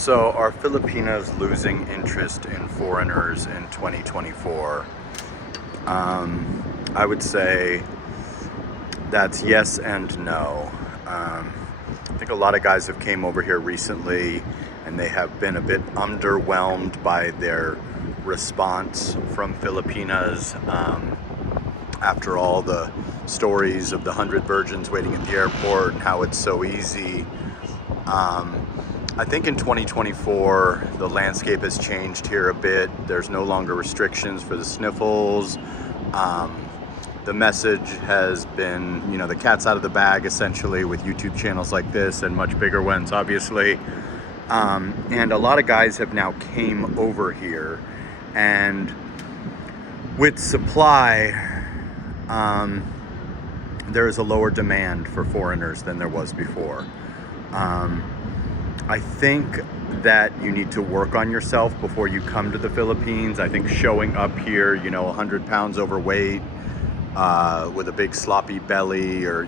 So are Filipinos losing interest in foreigners in 2024? I would say that's yes and no. I think a lot of guys have came over here recently and they have been a bit underwhelmed by their response from Filipinas after all the stories of the 100 virgins waiting at the airport and how it's so easy. I think in 2024, the landscape has changed here a bit. There's no longer restrictions for the sniffles. The message has been, the cat's out of the bag essentially with YouTube channels like this and much bigger ones, obviously. And a lot of guys have now came over here, and with supply, there is a lower demand for foreigners than there was before. I think that you need to work on yourself before you come to the Philippines. I think showing up here, 100 pounds overweight, with a big sloppy belly, or,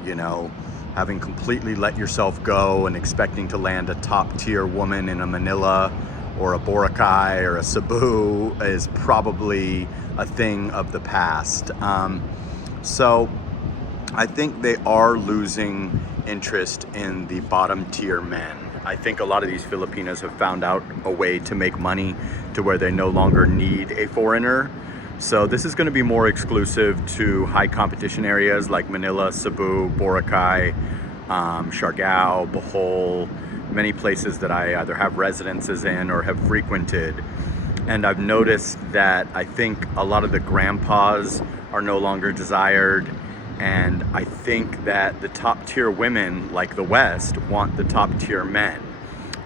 having completely let yourself go and expecting to land a top tier woman in a Manila or a Boracay or a Cebu is probably a thing of the past. So I think they are losing interest in the bottom tier men. I think a lot of these Filipinos have found out a way to make money to where they no longer need a foreigner. So this is going to be more exclusive to high competition areas like Manila, Cebu, Boracay, Siargao, Bohol, many places that I either have residences in or have frequented. And I've noticed that I think a lot of the grandpas are no longer desired. And I think that the top tier women, like the West, want the top tier men.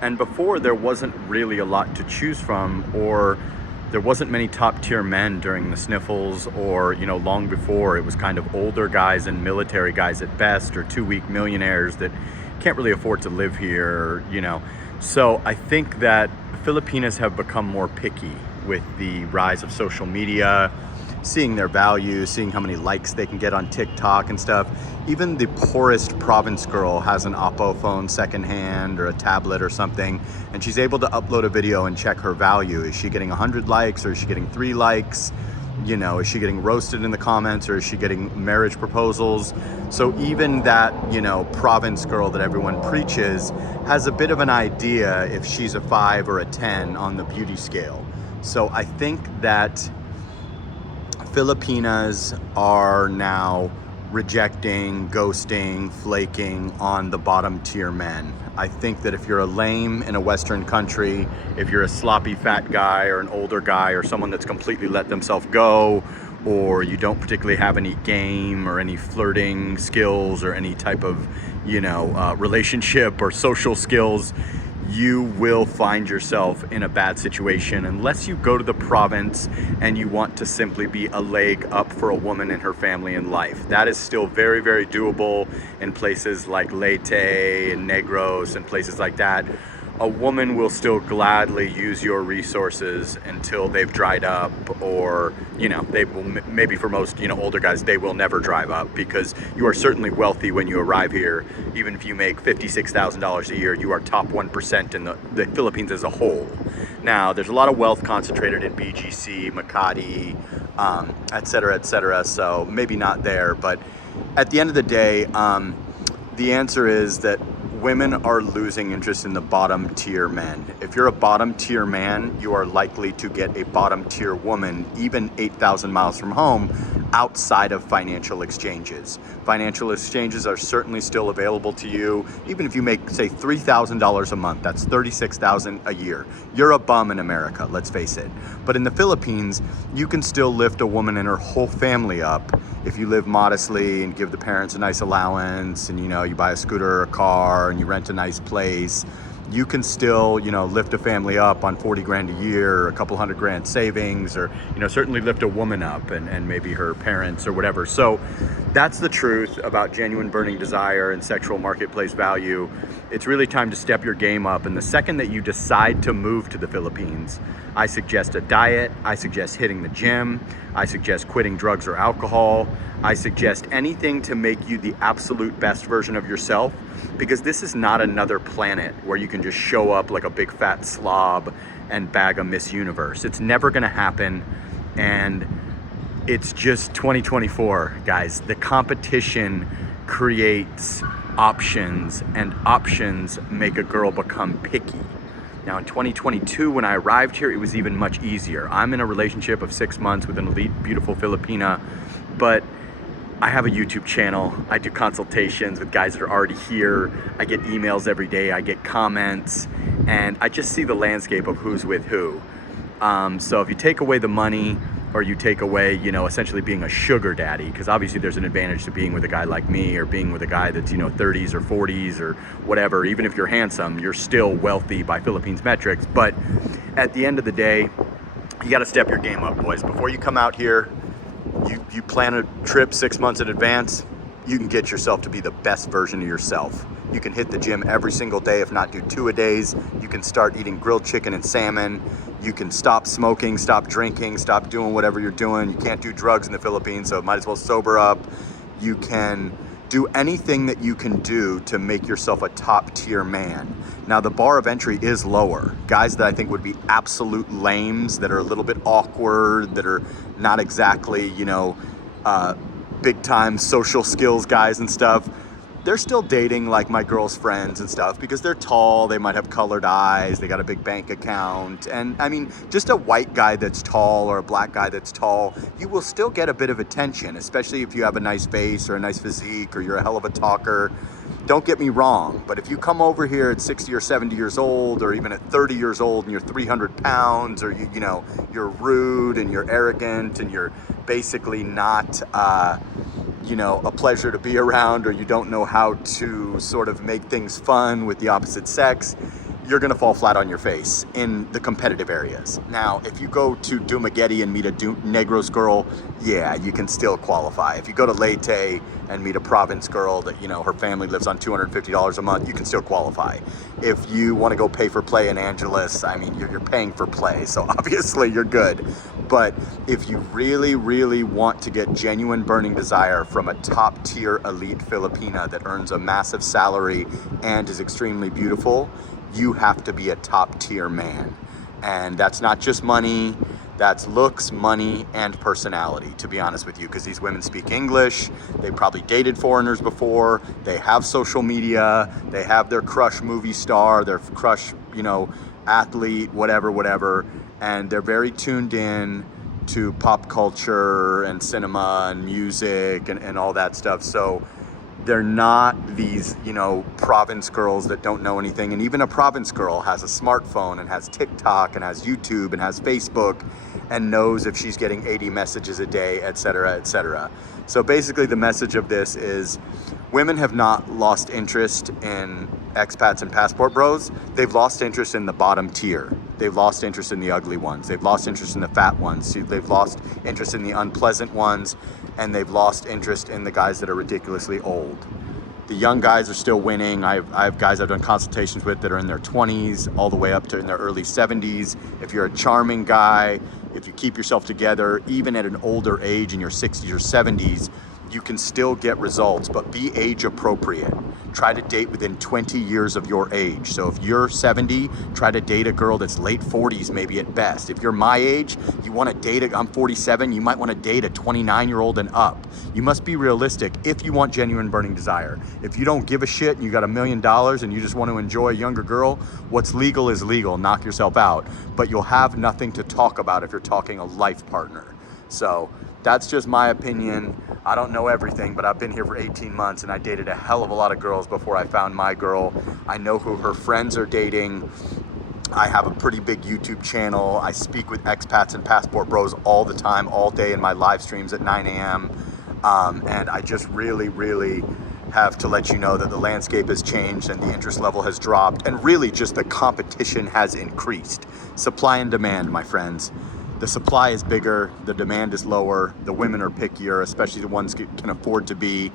And before, there wasn't really a lot to choose from, or there wasn't many top tier men during the sniffles, or, long before, it was kind of older guys and military guys at best, or 2-week millionaires that can't really afford to live here, So I think that Filipinos have become more picky with the rise of social media, seeing their value, seeing how many likes they can get on TikTok and stuff. Even the poorest province girl has an Oppo phone secondhand or a tablet or something, and she's able to upload a video and check her value. Is she getting 100 likes, or is she getting 3 likes? Is she getting roasted in the comments, or is she getting marriage proposals? So even that, province girl that everyone preaches has a bit of an idea if she's a 5 or a 10 on the beauty scale. So I think that Filipinas are now rejecting, ghosting, flaking on the bottom tier men. I think that if you're a lame in a Western country, if you're a sloppy fat guy or an older guy or someone that's completely let themselves go, or you don't particularly have any game or any flirting skills or any type of, relationship or social skills, you will find yourself in a bad situation unless you go to the province and you want to simply be a leg up for a woman and her family in life. That is still very, very doable in places like Leyte and Negros and places like that. A woman will still gladly use your resources until they've dried up, or, they will, maybe for most, older guys, they will never drive up, because you are certainly wealthy when you arrive here. Even if you make $56,000 a year, you are top 1% in the Philippines as a whole. Now, there's a lot of wealth concentrated in BGC, Makati, et cetera, so maybe not there, but at the end of the day, the answer is that women are losing interest in the bottom tier men. If you're a bottom tier man, you are likely to get a bottom tier woman, even 8,000 miles from home, outside of financial exchanges. Financial exchanges are certainly still available to you. Even if you make, say, $3,000 a month, that's $36,000 a year. You're a bum in America, let's face it. But in the Philippines, you can still lift a woman and her whole family up if you live modestly and give the parents a nice allowance, and you buy a scooter or a car and you rent a nice place. You can still, lift a family up on 40 grand a year, or a couple $100 grand savings, or, certainly lift a woman up and maybe her parents or whatever. So that's the truth about genuine burning desire and sexual marketplace value. It's really time to step your game up. And the second that you decide to move to the Philippines, I suggest a diet. I suggest hitting the gym. I suggest quitting drugs or alcohol. I suggest anything to make you the absolute best version of yourself. because this is not another planet where you can just show up like a big fat slob and bag a Miss Universe. It's never gonna happen, and it's just 2024, guys. The competition creates options, and options make a girl become picky. Now in 2022, when I arrived here, it was even much easier. I'm in a relationship of 6 months with an elite, beautiful Filipina, but I have a YouTube channel. I do consultations with guys that are already here. I get emails every day, I get comments, and I just see the landscape of who's with who. So if you take away the money, or you take away, you know, essentially being a sugar daddy, because obviously there's an advantage to being with a guy like me, or being with a guy that's, you know, 30s or 40s or whatever. Even if you're handsome, you're still wealthy by Philippines metrics. But at the end of the day, you got to step your game up, boys. Before you come out here, you plan a trip 6 months in advance, you can get yourself to be the best version of yourself. You can hit the gym every single day, if not do 2 a days. You can start eating grilled chicken and salmon. You can stop smoking, stop drinking, stop doing whatever you're doing. You can't do drugs in the Philippines, so might as well sober up. You can do anything that you can do to make yourself a top tier man. Now the bar of entry is lower. Guys that I think would be absolute lames, that are a little bit awkward, that are not exactly, you know, big time social skills guys and stuff, they're still dating like my girl's friends and stuff because they're tall, they might have colored eyes, they got a big bank account. And I mean, just a white guy that's tall or a black guy that's tall, you will still get a bit of attention, especially if you have a nice face or a nice physique or you're a hell of a talker. Don't get me wrong, but if you come over here at 60 or 70 years old, or even at 30 years old and you're 300 pounds, or you know, you're rude and you're arrogant and you're basically not, you know, a pleasure to be around, or you don't know how to sort of make things fun with the opposite sex, you're gonna fall flat on your face in the competitive areas. Now, if you go to Dumaguete and meet a Negros girl, yeah, you can still qualify. If you go to Leyte and meet a province girl that, you know, her family lives on $250 a month, you can still qualify. If you wanna go pay for play in Angeles, I mean, you're paying for play, so obviously you're good. But if you really, really want to get genuine burning desire from a top tier elite Filipina that earns a massive salary and is extremely beautiful, you have to be a top tier man. And that's not just money, that's looks, money, and personality, to be honest with you, because these women speak English, they probably dated foreigners before, they have social media, they have their crush movie star, their crush, you know, athlete, whatever, and they're very tuned in to pop culture and cinema and music and all that stuff. So they're not these, you know, province girls that don't know anything. And even a province girl has a smartphone and has TikTok and has YouTube and has Facebook and knows if she's getting 80 messages a day, etc., etc. So basically the message of this is women have not lost interest in expats and passport bros. They've lost interest in the bottom tier. They've lost interest in the ugly ones. They've lost interest in the fat ones. They've lost interest in the unpleasant ones. And they've lost interest in the guys that are ridiculously old. The young guys are still winning. I have guys I've done consultations with that are in their 20s all the way up to in their early 70s. If you're a charming guy, if you keep yourself together, even at an older age in your 60s or 70s, you can still get results, but be age appropriate. Try to date within 20 years of your age. So if you're 70, try to date a girl that's late 40s maybe at best. If you're my age, you want to date I'm 47, you might want to date a 29-year-old and up. You must be realistic if you want genuine burning desire. If you don't give a shit and you got $1 million and you just want to enjoy a younger girl, what's legal is legal, knock yourself out. But you'll have nothing to talk about if you're talking a life partner. So that's just my opinion. I don't know everything, but I've been here for 18 months and I dated a hell of a lot of girls before I found my girl. I know who her friends are dating. I have a pretty big YouTube channel. I speak with expats and passport bros all the time, all day in my live streams at 9 a.m. And I just really have to let you know that the landscape has changed and the interest level has dropped, and really just the competition has increased. Supply and demand, my friends. The supply is bigger, the demand is lower, the women are pickier, especially the ones who can afford to be.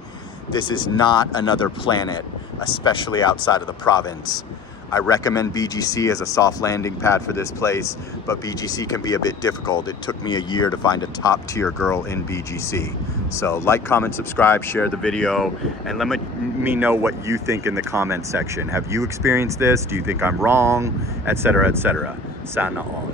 This is not another planet, especially outside of the province. I recommend BGC as a soft landing pad for this place, but BGC can be a bit difficult. It took me a year to find a top tier girl in BGC. So like, comment, subscribe, share the video, and let me know what you think in the comment section. Have you experienced this? Do you think I'm wrong? Etc, etc. Sana all.